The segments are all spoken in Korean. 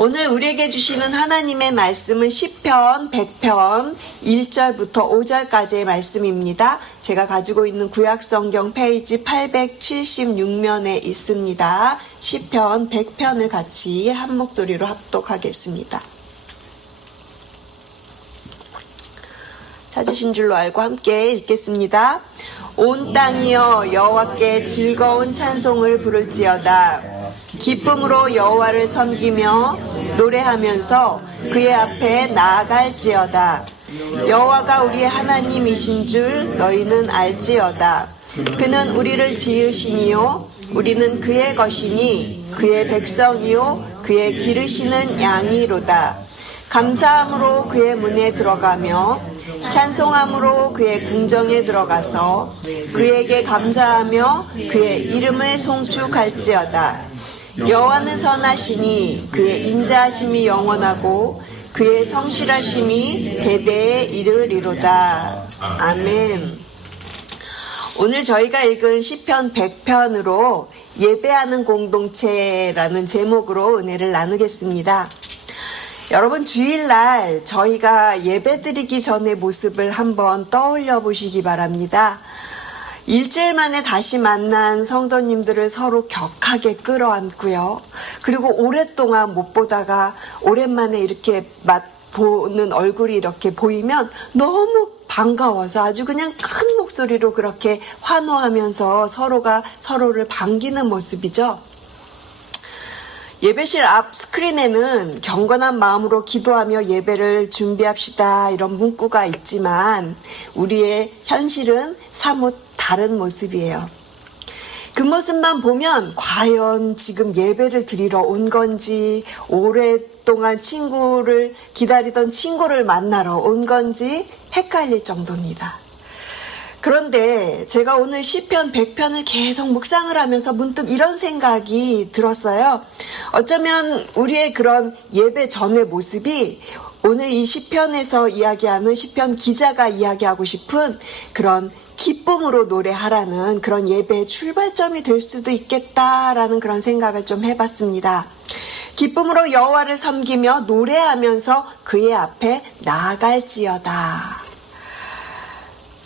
오늘 우리에게 주시는 하나님의 말씀은 시편 100편 1절부터 5절까지의 말씀입니다. 제가 가지고 있는 구약성경 페이지 876면에 있습니다. 시편 100편을 같이 한 목소리로 합독하겠습니다. 찾으신 줄로 알고 함께 읽겠습니다. 온 땅이여 여호와께 즐거운 찬송을 부를지어다. 기쁨으로 여호와를 섬기며 노래하면서 그의 앞에 나아갈지어다. 여호와가 우리의 하나님이신 줄 너희는 알지어다. 그는 우리를 지으시니요 우리는 그의 것이니 그의 백성이요 그의 기르시는 양이로다. 감사함으로 그의 문에 들어가며 찬송함으로 그의 궁정에 들어가서 그에게 감사하며 그의 이름을 송축할지어다. 여호와는 선하시니 그의 인자하심이 영원하고 그의 성실하심이 대대에 이르리로다. 아멘. 오늘 저희가 읽은 시편 100편으로 예배하는 공동체라는 제목으로 은혜를 나누겠습니다. 여러분, 주일날 저희가 예배드리기 전의 모습을 한번 떠올려 보시기 바랍니다. 일주일 만에 다시 만난 성도님들을 서로 격하게 끌어안고요. 그리고 오랫동안 못 보다가 오랜만에 이렇게 보는 얼굴이 이렇게 보이면 너무 반가워서 아주 그냥 큰 목소리로 그렇게 환호하면서 서로가 서로를 반기는 모습이죠. 예배실 앞 스크린에는 경건한 마음으로 기도하며 예배를 준비합시다 이런 문구가 있지만 우리의 현실은 사뭇 다른 모습이에요. 그 모습만 보면 과연 지금 예배를 드리러 온 건지 오랫동안 친구를 기다리던 친구를 만나러 온 건지 헷갈릴 정도입니다. 그런데 제가 오늘 시편 100편을 계속 묵상을 하면서 문득 이런 생각이 들었어요. 어쩌면 우리의 그런 예배 전의 모습이 오늘 이 시편에서 이야기하는 시편 기자가 이야기하고 싶은 그런 기쁨으로 노래하라는 그런 예배의 출발점이 될 수도 있겠다라는 그런 생각을 좀 해봤습니다. 기쁨으로 여호와를 섬기며 노래하면서 그의 앞에 나아갈지어다.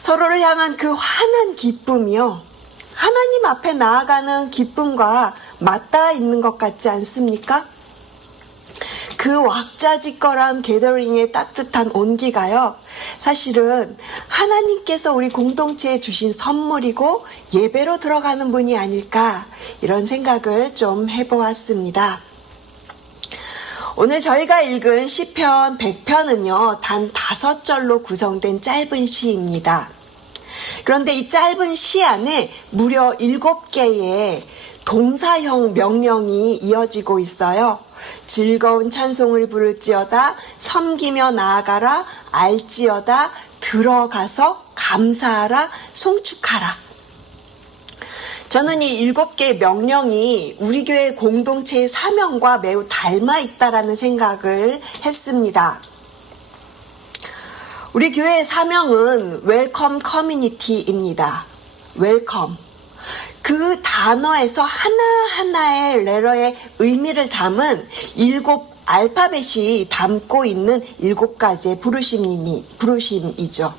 서로를 향한 그 환한 기쁨이요. 하나님 앞에 나아가는 기쁨과 맞닿아 있는 것 같지 않습니까? 그 왁자지껄한 게더링의 따뜻한 온기가요. 사실은 하나님께서 우리 공동체에 주신 선물이고 예배로 들어가는 분이 아닐까 이런 생각을 좀 해보았습니다. 오늘 저희가 읽은 시편 100편은요. 단 5절로 구성된 짧은 시입니다. 그런데 이 짧은 시 안에 무려 7개의 동사형 명령이 이어지고 있어요. 즐거운 찬송을 부를지어다, 섬기며 나아가라, 알지어다, 들어가서 감사하라, 송축하라. 저는 이 7개의 명령이 우리 교회 공동체의 사명과 매우 닮아 있다라는 생각을 했습니다. 우리 교회의 사명은 웰컴 커뮤니티입니다. 웰컴. 그 단어에서 하나하나의 레터의 의미를 담은 7 알파벳이 담고 있는 7가지의 부르심이죠.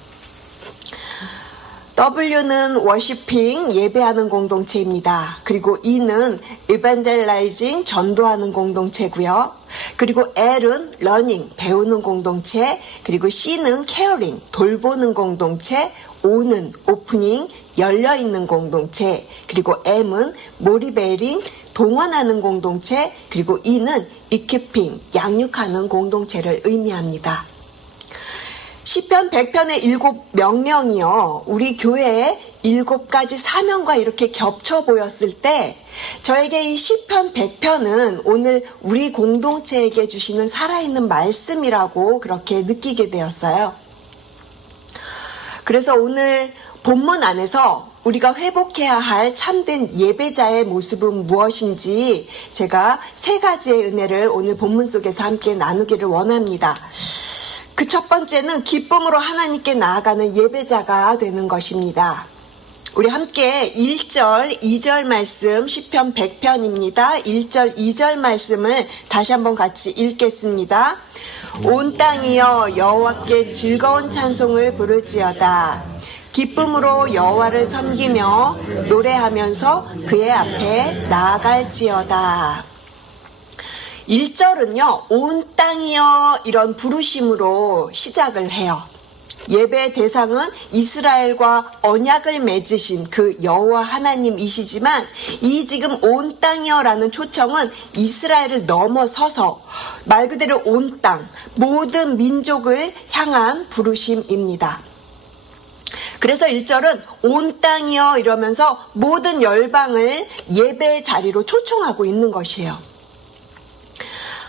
W는 워시핑, 예배하는 공동체입니다. 그리고 E는 evangelizing, 전도하는 공동체고요. 그리고 L은 learning, 배우는 공동체. 그리고 C는 caring, 돌보는 공동체. O는 opening, 열려있는 공동체. 그리고 M은 motivating, 동원하는 공동체. 그리고 E는 equipping, 양육하는 공동체를 의미합니다. 시편 100편의 7 명령이요. 우리 교회의 7가지 사명과 이렇게 겹쳐 보였을 때 저에게 이 시편 100편은 오늘 우리 공동체에게 주시는 살아있는 말씀이라고 그렇게 느끼게 되었어요. 그래서 오늘 본문 안에서 우리가 회복해야 할 참된 예배자의 모습은 무엇인지 제가 3가지의 은혜를 오늘 본문 속에서 함께 나누기를 원합니다. 그 첫 번째는 기쁨으로 하나님께 나아가는 예배자가 되는 것입니다. 우리 함께 1절, 2절 말씀 시편 100편입니다. 1절, 2절 말씀을 다시 한번 같이 읽겠습니다. 온 땅이여 여호와께 즐거운 찬송을 부를지어다. 기쁨으로 여호와를 섬기며 노래하면서 그의 앞에 나아갈지어다. 1절은요. 온 땅이여 이런 부르심으로 시작을 해요. 예배의 대상은 이스라엘과 언약을 맺으신 그 여호와 하나님이시지만 이 지금 온 땅이여라는 초청은 이스라엘을 넘어서서 말 그대로 온 땅, 모든 민족을 향한 부르심입니다. 그래서 1절은 온 땅이여 이러면서 모든 열방을 예배의 자리로 초청하고 있는 것이에요.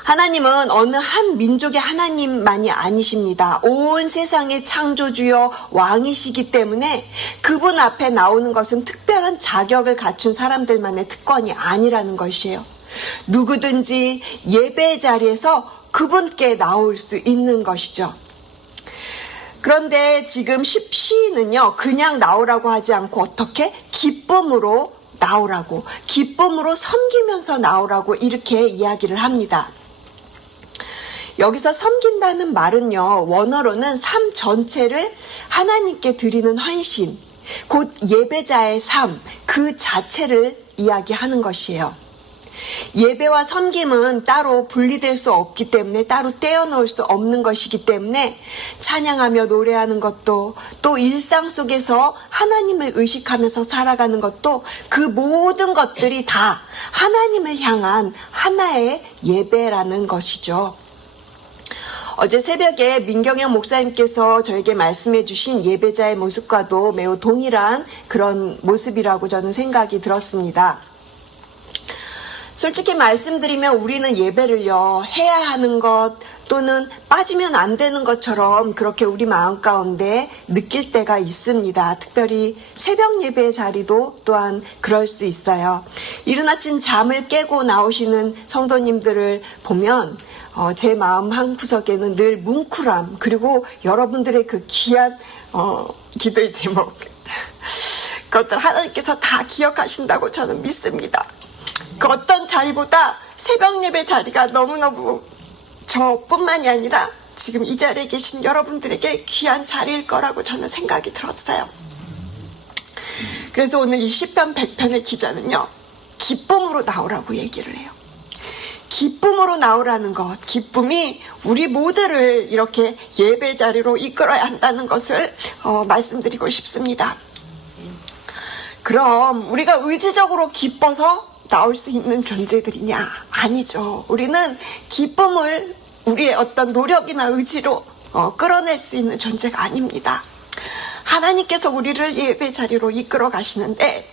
하나님은 어느 한 민족의 하나님만이 아니십니다. 온 세상의 창조주여 왕이시기 때문에 그분 앞에 나오는 것은 특별한 자격을 갖춘 사람들만의 특권이 아니라는 것이에요. 누구든지 예배의 자리에서 그분께 나올 수 있는 것이죠. 그런데 지금 시는요, 그냥 나오라고 하지 않고 어떻게? 기쁨으로 나오라고, 기쁨으로 섬기면서 나오라고 이렇게 이야기를 합니다. 여기서 섬긴다는 말은요, 원어로는 삶 전체를 하나님께 드리는 헌신, 곧 예배자의 삶, 그 자체를 이야기하는 것이에요. 예배와 섬김은 따로 분리될 수 없기 때문에 따로 떼어놓을 수 없는 것이기 때문에 찬양하며 노래하는 것도 또 일상 속에서 하나님을 의식하면서 살아가는 것도 그 모든 것들이 다 하나님을 향한 하나의 예배라는 것이죠. 어제 새벽에 민경영 목사님께서 저에게 말씀해 주신 예배자의 모습과도 매우 동일한 그런 모습이라고 저는 생각이 들었습니다. 솔직히 말씀드리면 우리는 예배를요, 해야 하는 것 또는 빠지면 안 되는 것처럼 그렇게 우리 마음 가운데 느낄 때가 있습니다. 특별히 새벽 예배의 자리도 또한 그럴 수 있어요. 이른 아침 잠을 깨고 나오시는 성도님들을 보면 제 마음 한구석에는 늘 뭉클함, 그리고 여러분들의 그 귀한 기도의 제목, 그것들 하나님께서 다 기억하신다고 저는 믿습니다. 그 어떤 자리보다 새벽 예배 자리가 너무너무 저뿐만이 아니라 지금 이 자리에 계신 여러분들에게 귀한 자리일 거라고 저는 생각이 들었어요. 그래서 오늘 이 시편 100편의 기자는요, 기쁨으로 나오라고 얘기를 해요. 기쁨으로 나오라는 것, 기쁨이 우리 모두를 이렇게 예배 자리로 이끌어야 한다는 것을 말씀드리고 싶습니다. 그럼 우리가 의지적으로 기뻐서 나올 수 있는 존재들이냐? 아니죠. 우리는 기쁨을 우리의 어떤 노력이나 의지로 끌어낼 수 있는 존재가 아닙니다. 하나님께서 우리를 예배 자리로 이끌어 가시는데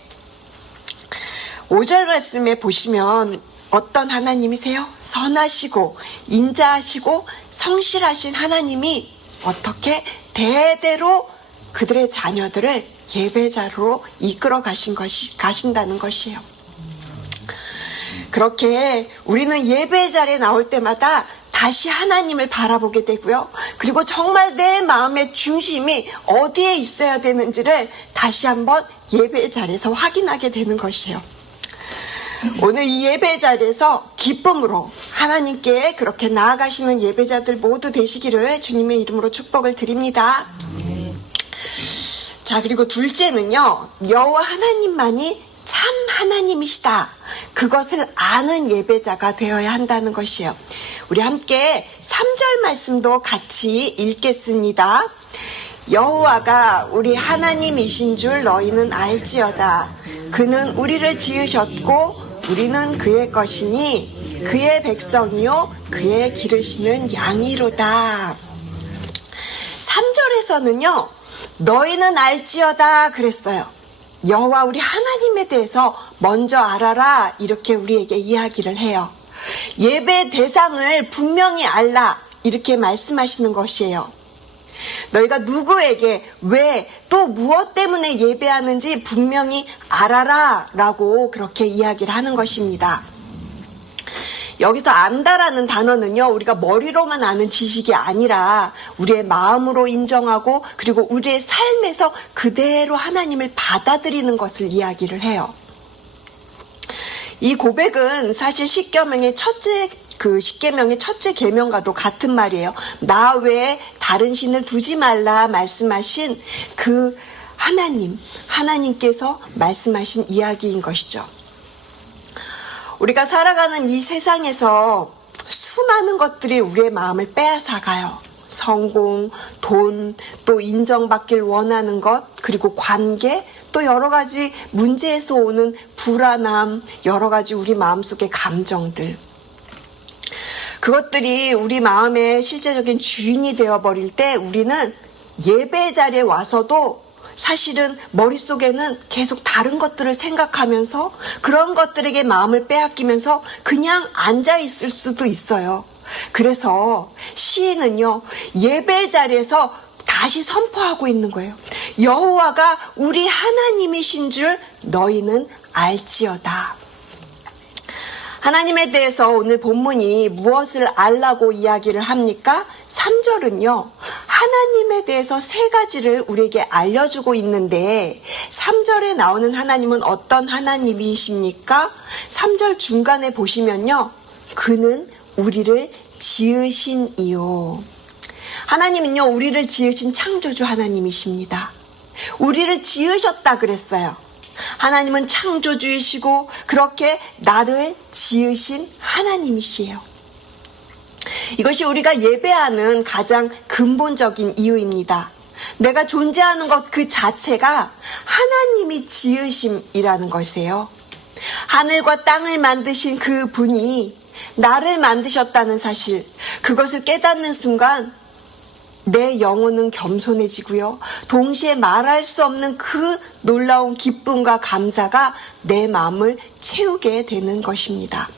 5절 말씀에 보시면 어떤 하나님이세요? 선하시고 인자하시고 성실하신 하나님이 어떻게 대대로 그들의 자녀들을 예배자로 이끌어 가신다는 것이에요. 그렇게 우리는 예배 자리에 나올 때마다 다시 하나님을 바라보게 되고요. 그리고 정말 내 마음의 중심이 어디에 있어야 되는지를 다시 한번 예배 자리에서 확인하게 되는 것이에요. 오늘 이 예배 자리에서 기쁨으로 하나님께 그렇게 나아가시는 예배자들 모두 되시기를 주님의 이름으로 축복을 드립니다. 자, 그리고 둘째는요, 여호와 하나님만이 참 하나님이시다. 그것을 아는 예배자가 되어야 한다는 것이에요. 우리 함께 3절 말씀도 같이 읽겠습니다. 여호와가 우리 하나님이신 줄 너희는 알지어다. 그는 우리를 지으셨고 우리는 그의 것이니 그의 백성이요 그의 기르시는 양이로다. 3절에서는요, 너희는 알지어다 그랬어요. 여호와 우리 하나님에 대해서 먼저 알아라, 이렇게 우리에게 이야기를 해요. 예배 대상을 분명히 알라, 이렇게 말씀하시는 것이에요. 너희가 누구에게 왜 또 무엇 때문에 예배하는지 분명히 알아라 라고 그렇게 이야기를 하는 것입니다. 여기서 안다라는 단어는요, 우리가 머리로만 아는 지식이 아니라 우리의 마음으로 인정하고 그리고 우리의 삶에서 그대로 하나님을 받아들이는 것을 이야기를 해요. 이 고백은 사실 십계명의 첫째 계명과도 같은 말이에요. 나 외에 다른 신을 두지 말라 말씀하신 그 하나님께서 말씀하신 이야기인 것이죠. 우리가 살아가는 이 세상에서 수많은 것들이 우리의 마음을 빼앗아가요. 성공, 돈, 또 인정받길 원하는 것, 그리고 관계, 또 여러 가지 문제에서 오는 불안함, 여러 가지 우리 마음속의 감정들. 그것들이 우리 마음의 실제적인 주인이 되어버릴 때 우리는 예배 자리에 와서도 사실은 머릿속에는 계속 다른 것들을 생각하면서 그런 것들에게 마음을 빼앗기면서 그냥 앉아있을 수도 있어요. 그래서 시인은요, 예배 자리에서 다시 선포하고 있는 거예요. 여호와가 우리 하나님이신 줄 너희는 알지어다. 하나님에 대해서 오늘 본문이 무엇을 알라고 이야기를 합니까? 3절은요. 하나님에 대해서 3가지를 우리에게 알려주고 있는데 3절에 나오는 하나님은 어떤 하나님이십니까? 3절 중간에 보시면요. 그는 우리를 지으신 이요. 하나님은요. 우리를 지으신 창조주 하나님이십니다. 우리를 지으셨다 그랬어요. 하나님은 창조주이시고 그렇게 나를 지으신 하나님이시에요. 이것이 우리가 예배하는 가장 근본적인 이유입니다. 내가 존재하는 것 그 자체가 하나님이 지으심이라는 것이에요. 하늘과 땅을 만드신 그 분이 나를 만드셨다는 사실, 그것을 깨닫는 순간 내 영혼은 겸손해지고요. 동시에 말할 수 없는 그 놀라운 기쁨과 감사가 내 마음을 채우게 되는 것입니다.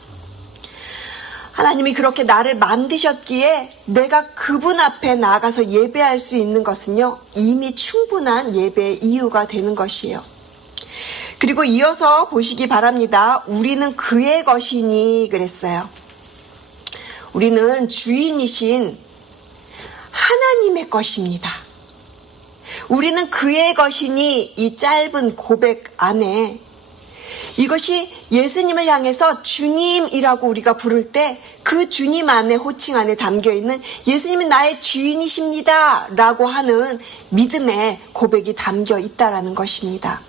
하나님이 그렇게 나를 만드셨기에 내가 그분 앞에 나아가서 예배할 수 있는 것은요, 이미 충분한 예배의 이유가 되는 것이에요. 그리고 이어서 보시기 바랍니다. 우리는 그의 것이니 그랬어요. 우리는 주인이신 하나님의 것입니다. 우리는 그의 것이니 이 짧은 고백 안에 이것이 예수님을 향해서 주님이라고 우리가 부를 때 그 주님 안에, 호칭 안에 담겨있는 예수님은 나의 주인이십니다 라고 하는 믿음의 고백이 담겨 있다라는 것입니다.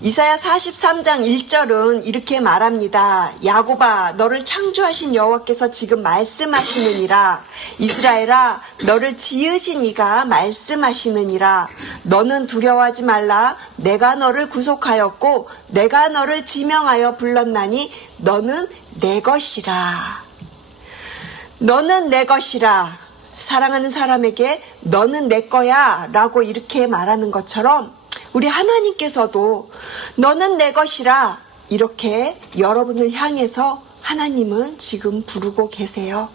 이사야 43장 1절은 이렇게 말합니다. 야곱아, 너를 창조하신 여호와께서 지금 말씀하시느니라. 이스라엘아, 너를 지으신 이가 말씀하시느니라. 너는 두려워하지 말라. 내가 너를 구속하였고 내가 너를 지명하여 불렀나니 너는 내 것이라. 너는 내 것이라. 사랑하는 사람에게 너는 내 거야 라고 이렇게 말하는 것처럼 우리 하나님께서도 너는 내 것이라 이렇게 여러분을 향해서 하나님은 지금 부르고 계세요.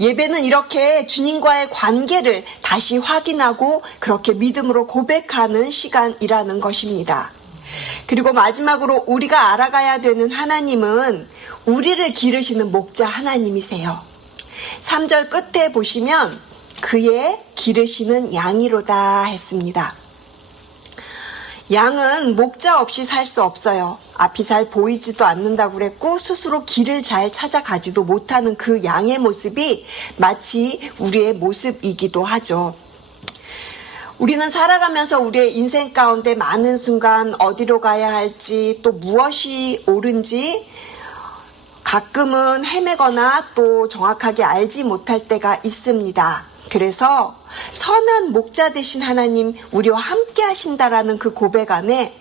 예배는 이렇게 주님과의 관계를 다시 확인하고 그렇게 믿음으로 고백하는 시간이라는 것입니다. 그리고 마지막으로 우리가 알아가야 되는 하나님은 우리를 기르시는 목자 하나님이세요. 3절 끝에 보시면 그의 기르시는 양이로다 했습니다. 양은 목자 없이 살 수 없어요. 앞이 잘 보이지도 않는다고 그랬고 스스로 길을 잘 찾아가지도 못하는 그 양의 모습이 마치 우리의 모습이기도 하죠. 우리는 살아가면서 우리의 인생 가운데 많은 순간 어디로 가야 할지 또 무엇이 옳은지 가끔은 헤매거나 또 정확하게 알지 못할 때가 있습니다. 그래서 선한 목자 되신 하나님 우리와 함께 하신다라는 그 고백 안에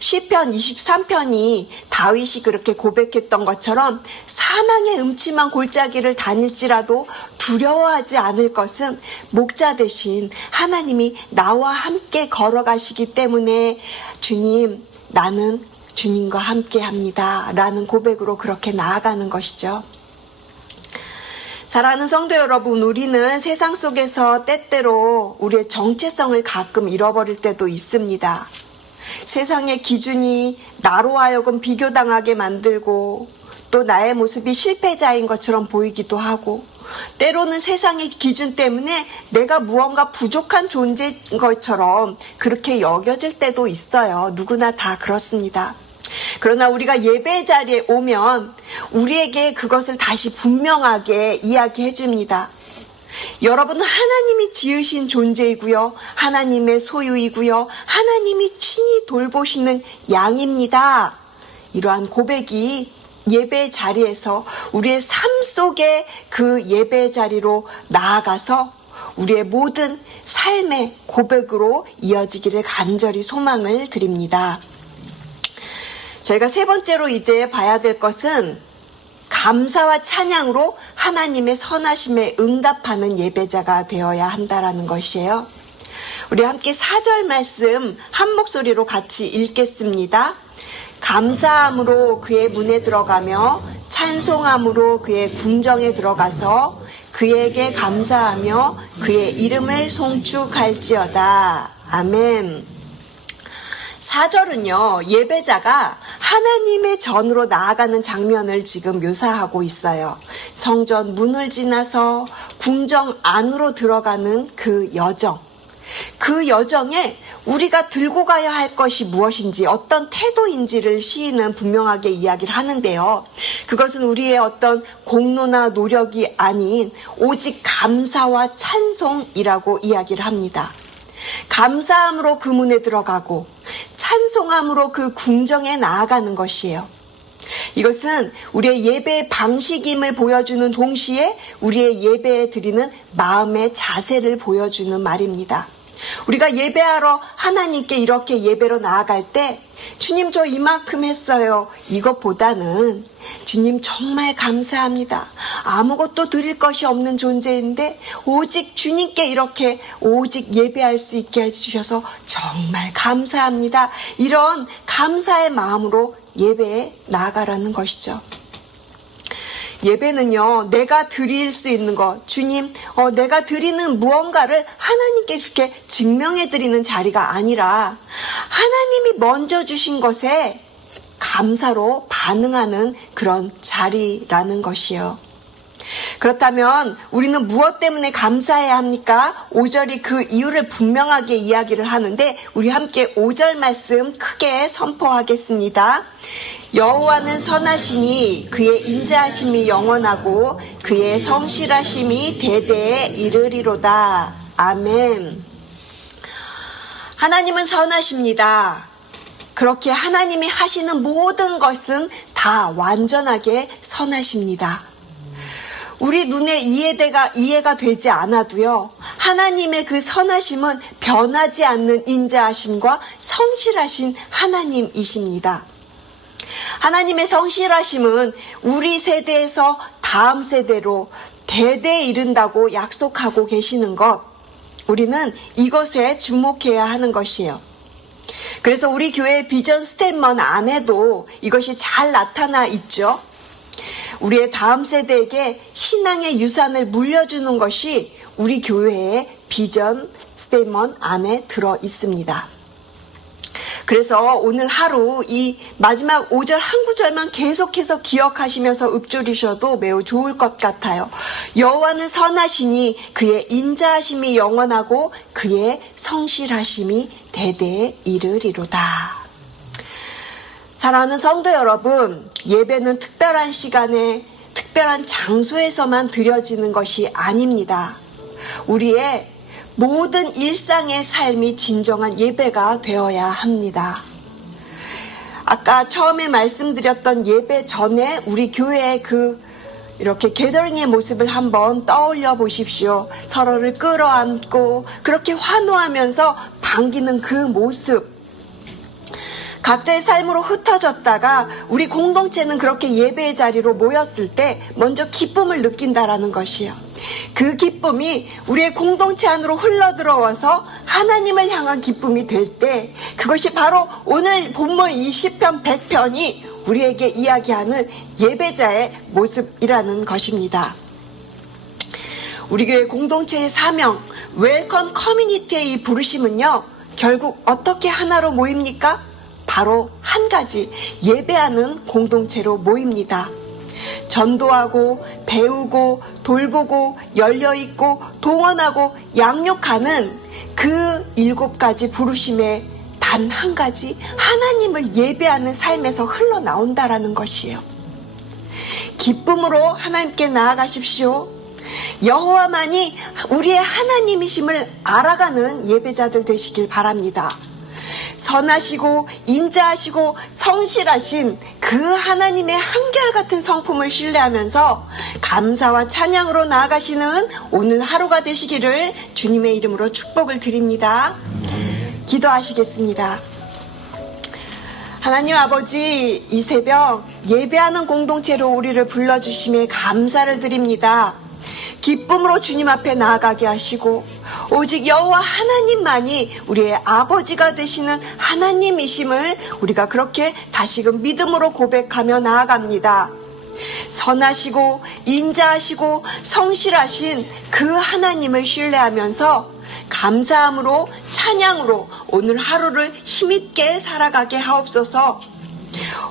시편 23편이 다윗이 그렇게 고백했던 것처럼 사망의 음침한 골짜기를 다닐지라도 두려워하지 않을 것은 목자 되신 하나님이 나와 함께 걸어가시기 때문에 주님, 나는 주님과 함께 합니다 라는 고백으로 그렇게 나아가는 것이죠. 사랑하는 성도 여러분, 우리는 세상 속에서 때때로 우리의 정체성을 가끔 잃어버릴 때도 있습니다. 세상의 기준이 나로 하여금 비교당하게 만들고 또 나의 모습이 실패자인 것처럼 보이기도 하고, 때로는 세상의 기준 때문에 내가 무언가 부족한 존재인 것처럼 그렇게 여겨질 때도 있어요. 누구나 다 그렇습니다. 그러나 우리가 예배 자리에 오면 우리에게 그것을 다시 분명하게 이야기해 줍니다. 여러분은 하나님이 지으신 존재이고요. 하나님의 소유이고요. 하나님이 친히 돌보시는 양입니다. 이러한 고백이 예배 자리에서 우리의 삶 속에 그 예배 자리로 나아가서 우리의 모든 삶의 고백으로 이어지기를 간절히 소망을 드립니다. 저희가 세 번째로 이제 봐야 될 것은 감사와 찬양으로 하나님의 선하심에 응답하는 예배자가 되어야 한다라는 것이에요. 우리 함께 4절 말씀 한 목소리로 같이 읽겠습니다. 감사함으로 그의 문에 들어가며 찬송함으로 그의 궁정에 들어가서 그에게 감사하며 그의 이름을 송축할지어다. 아멘. 4절은요, 예배자가 하나님의 전으로 나아가는 장면을 지금 묘사하고 있어요. 성전 문을 지나서 궁정 안으로 들어가는 그 여정. 그 여정에 우리가 들고 가야 할 것이 무엇인지, 어떤 태도인지를 시인은 분명하게 이야기를 하는데요. 그것은 우리의 어떤 공로나 노력이 아닌 오직 감사와 찬송이라고 이야기를 합니다. 감사함으로 그 문에 들어가고 찬송함으로 그 궁정에 나아가는 것이에요. 이것은 우리의 예배의 방식임을 보여주는 동시에 우리의 예배에 드리는 마음의 자세를 보여주는 말입니다. 우리가 예배하러 하나님께 이렇게 예배로 나아갈 때 주님 저 이만큼 했어요. 이것보다는 주님 정말 감사합니다. 아무것도 드릴 것이 없는 존재인데 오직 주님께 이렇게 오직 예배할 수 있게 해주셔서 정말 감사합니다. 이런 감사의 마음으로 예배에 나아가라는 것이죠. 예배는요, 내가 드릴 수 있는 것, 주님, 내가 드리는 무언가를 하나님께 그렇게 증명해 드리는 자리가 아니라 하나님이 먼저 주신 것에 감사로 반응하는 그런 자리라는 것이요. 그렇다면 우리는 무엇 때문에 감사해야 합니까? 5절이 그 이유를 분명하게 이야기를 하는데 우리 함께 5절 말씀 크게 선포하겠습니다. 여호와는 선하시니 그의 인자하심이 영원하고 그의 성실하심이 대대에 이르리로다. 아멘. 하나님은 선하십니다. 그렇게 하나님이 하시는 모든 것은 다 완전하게 선하십니다. 우리 눈에 이해가 되지 않아도요, 하나님의 그 선하심은 변하지 않는 인자하심과 성실하신 하나님이십니다. 하나님의 성실하심은 우리 세대에서 다음 세대로 대대에 이른다고 약속하고 계시는 것, 우리는 이것에 주목해야 하는 것이에요. 그래서 우리 교회의 비전 스테이트먼트 안에도 이것이 잘 나타나 있죠. 우리의 다음 세대에게 신앙의 유산을 물려주는 것이 우리 교회의 비전 스테이트먼트 안에 들어 있습니다. 그래서 오늘 하루 이 마지막 5절 한 구절만 계속해서 기억하시면서 읊조리셔도 매우 좋을 것 같아요. 여호와는 선하시니 그의 인자하심이 영원하고 그의 성실하심이 대대에 이르리로다. 사랑하는 성도 여러분, 예배는 특별한 시간에 특별한 장소에서만 드려지는 것이 아닙니다. 우리의 모든 일상의 삶이 진정한 예배가 되어야 합니다. 아까 처음에 말씀드렸던 예배 전에 우리 교회의 이렇게 게더링의 모습을 한번 떠올려 보십시오. 서로를 끌어안고 그렇게 환호하면서 반기는 그 모습. 각자의 삶으로 흩어졌다가 우리 공동체는 그렇게 예배의 자리로 모였을 때 먼저 기쁨을 느낀다라는 것이에요. 그 기쁨이 우리의 공동체 안으로 흘러들어와서 하나님을 향한 기쁨이 될 때 그것이 바로 오늘 본문 20편 100편이 우리에게 이야기하는 예배자의 모습이라는 것입니다. 우리 교회 공동체의 사명, 웰컴 커뮤니티의 이 부르심은요, 결국 어떻게 하나로 모입니까? 바로 한 가지, 예배하는 공동체로 모입니다. 전도하고 배우고 돌보고 열려있고 동원하고 양육하는 그 7가지 부르심의 단 한 가지, 하나님을 예배하는 삶에서 흘러나온다라는 것이에요. 기쁨으로 하나님께 나아가십시오. 여호와만이 우리의 하나님이심을 알아가는 예배자들 되시길 바랍니다. 선하시고 인자하시고 성실하신 그 하나님의 한결같은 성품을 신뢰하면서 감사와 찬양으로 나아가시는 오늘 하루가 되시기를 주님의 이름으로 축복을 드립니다. 기도하시겠습니다. 하나님 아버지, 이 새벽 예배하는 공동체로 우리를 불러주심에 감사를 드립니다. 기쁨으로 주님 앞에 나아가게 하시고 오직 여호와 하나님만이 우리의 아버지가 되시는 하나님이심을 우리가 그렇게 다시금 믿음으로 고백하며 나아갑니다. 선하시고 인자하시고 성실하신 그 하나님을 신뢰하면서 감사함으로 찬양으로 오늘 하루를 힘있게 살아가게 하옵소서.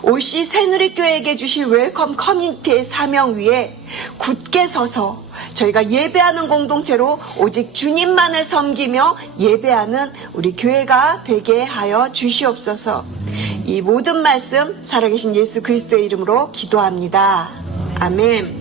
올시 새누리교회에게 주신 웰컴 커뮤니티의 사명 위에 굳게 서서 저희가 예배하는 공동체로 오직 주님만을 섬기며 예배하는 우리 교회가 되게 하여 주시옵소서. 이 모든 말씀 살아계신 예수 그리스도의 이름으로 기도합니다. 아멘.